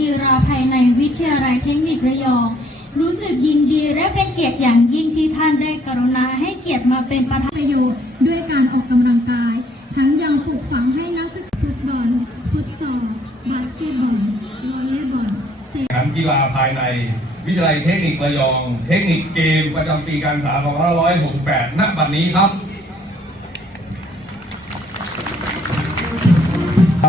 กีฬาภายในวิทยาลัยเทคนิคระยอง รู้สึกยินดีและเป็นเกียรติอย่างยิ่งที่ท่านได้กรุณาให้เกียรติมาเป็นประธานประโยชน์ด้วยการออกกำลังกาย ทั้งยังปลูกฝังให้นักศึกษาฟุตบอลฟุตซอลบาสเกตบอลวอลเลย์บอลงานกีฬาภายในวิทยาลัยเทคนิคระยอง เทคนิคเกมประจำปีการศึกษา2568 ณ บัดนี้ครับ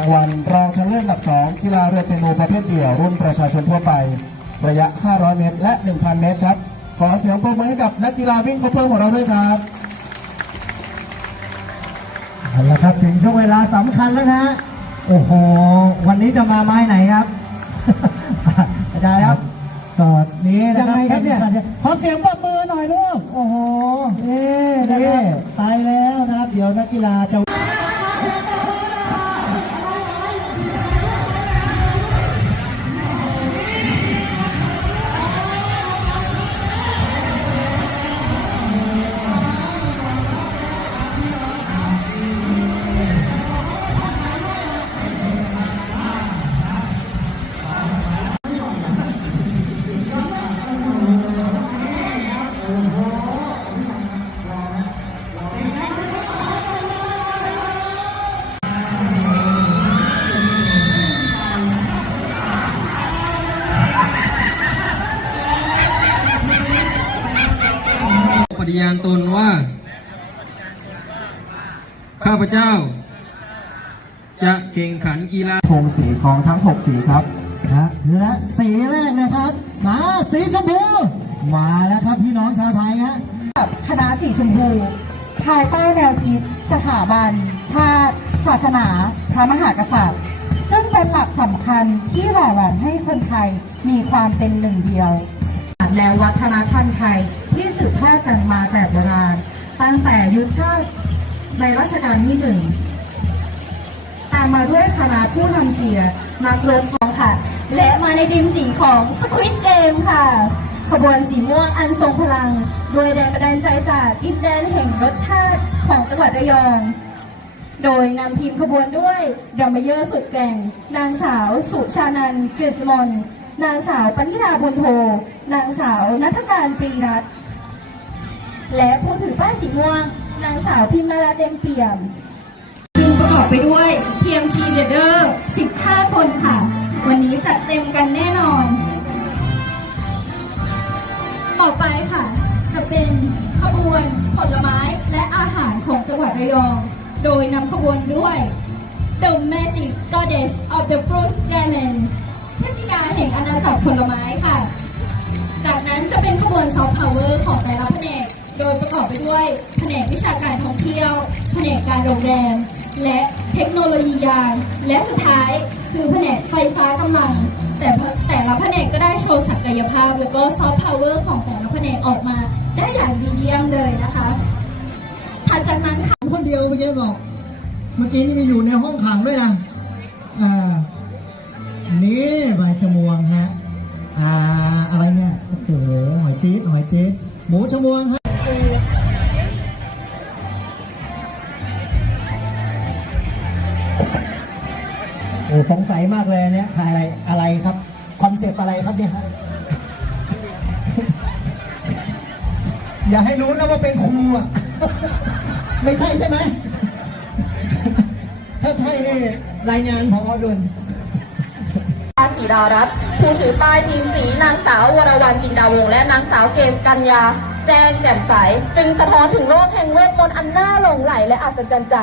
างวัลรองชนะเลิศอันดับ 2 กีฬาเรือเปโนประเภทเดี่ยวรุ่นประชาชนทั่วไป ระยะ 500 เมตร และ 1,000 เมตรครับ ขอเสียงปรบมือให้กับนักกีฬาวิ่งเขาเพิ่มของเราด้วยครับเอาละครับถึงช่วงเวลาสำคัญแล้วนะฮะโอ้โห วันนี้จะมาไม้ไหนครับ อาจารย์ครับตอนนี้นะครับยังไงครับเนี่ย ขอเสียงปรบมือหน่อยลูกโอ้โห เอ๊ะนะครับตายแล้วนะครับ เดี๋ยวนักกีฬาจะ ปฏิญาณตนว่า ข้าพเจ้า จะแข่งขันกีฬาธงสีของทั้ง 6 สีครับนะและสีแรกนะครับ มาสีชมพู มาแล้วครับพี่น้องชาวไทยฮะกับคณะสีชมพู ภายใต้แนวคิดสถาบัน ชาติ ศาสนา พระมหากษัตริย์ ซึ่งเป็นหลักสำคัญที่หล่อหลอมให้คนไทยมีความเป็นหนึ่งเดียว และวัฒนธรรมไทยที่สืบทอดกันมาแต่โบราณตั้งแต่ยุคชาติในรัชกาลที่หนึ่งตามมาด้วยคณะผู้นำเชียร์นักเรบของค่ะ และมาในทีมสีของ Squid Game ค่ะ ขบวนสีม่วงอันทรงพลัง โดยแรงบันดาลใจจากอินแดนแห่งรสชาติของจังหวัดระยอง โดยนำทีมขบวนด้วยดรัมเมเยอร์สุดแกร่ง นางสาวสุชานันกฤษมนนางสาวปัญญาบุญโท นางสาวนัทการปรีรัตและผู้ถือป้ายสีม่วง นางสาวพิมมาราเต็มเปี่ยมทีมประกอบไปด้วยเพียมชีเดเดอร์ ต่อไปค่ะ จะเป็นขบวนผลไม้และอาหารของจังหวัดระยอง โดยนำขบวนด้วย The Magic Goddess of the Fruit Garden เทพธิดาแห่งอาณาจักรผลไม้ค่ะ จากนั้นจะเป็นขบวนซอฟต์พาวเวอร์ของแต่ละแผนก โดยประกอบไปด้วยแผนกวิชาการท่องเที่ยว แผนกการโรงแรม และเทคโนโลยียาน และสุดท้ายคือแผนกไฟฟ้ากำลัง ว์ศักยภาพ แล้วก็ซอฟต์พาวเวอร์ของแต่ละแผนกออกมา ได้อย่างดีเยี่ยมเลยนะคะถัดจากนั้นค่ะคนเดียวเมื่อกี้บอก เมื่อกี้นี่มีอยู่ในห้องขังด้วยนะอ่านี่ใบชะมวงฮะอ่าอะไรเนี่ยโอ้โหหอยจี๊ดหอยจี๊ดหมูชะมวงฮะโอ้สงสัยมากเลยเนี่ยถ่ายอะไรอะไรครับ คอนเซปต์อะไรครับเนี่ยฮะอย่าให้รู้นะว่าเป็นครูอะ ไม่ใช่ใช่ไหม ถ้าใช่นี่รายงานพอดุลอาศิดารัตน์ผู้ถือป้ายทีมสีนางสาววรวรรณจินดาวงศ์และนางสาวเกศกัญญา แจ้งแจ่มใสจึงสะท้อนถึงโลกแห่งเวทมนต์อันน่าหลงไหลและอัศจรรย์ใจ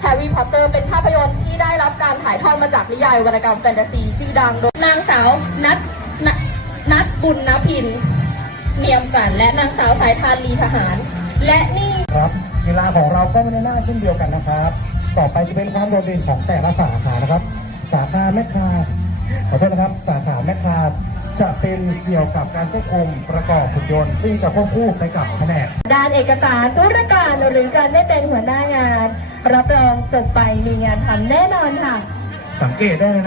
แฮร์รี่พอตเตอร์เป็นภาพยนตร์ที่ได้รับการถ่ายทอดมาจากนิยายวรรณกรรมแฟนตาซีชื่อดังโดยนางสาวนัทนัทบุญนพินเนียมฝันและนางสาวสายทานลีทหาร และนี่ครับกีฬาของเราก็ไม่ได้น่าเช่นเดียวกันนะครับ ต่อไปจะเป็นความโดดเด่นของแต่ละสาขานะครับ สาขาแมคคาขอโทษนะครับสาขาแมคคาจะเป็นเกี่ยวกับการควบคุมประกอบหุ่นยนต์ ซึ่งจะควบคู่ไปกับแผนก ด้านเอกสารธุรการหรือการได้เป็นหัวหน้างาน รับรองจบไปมีงานทำแน่นอนค่ะ สังเกตได้เลยนะ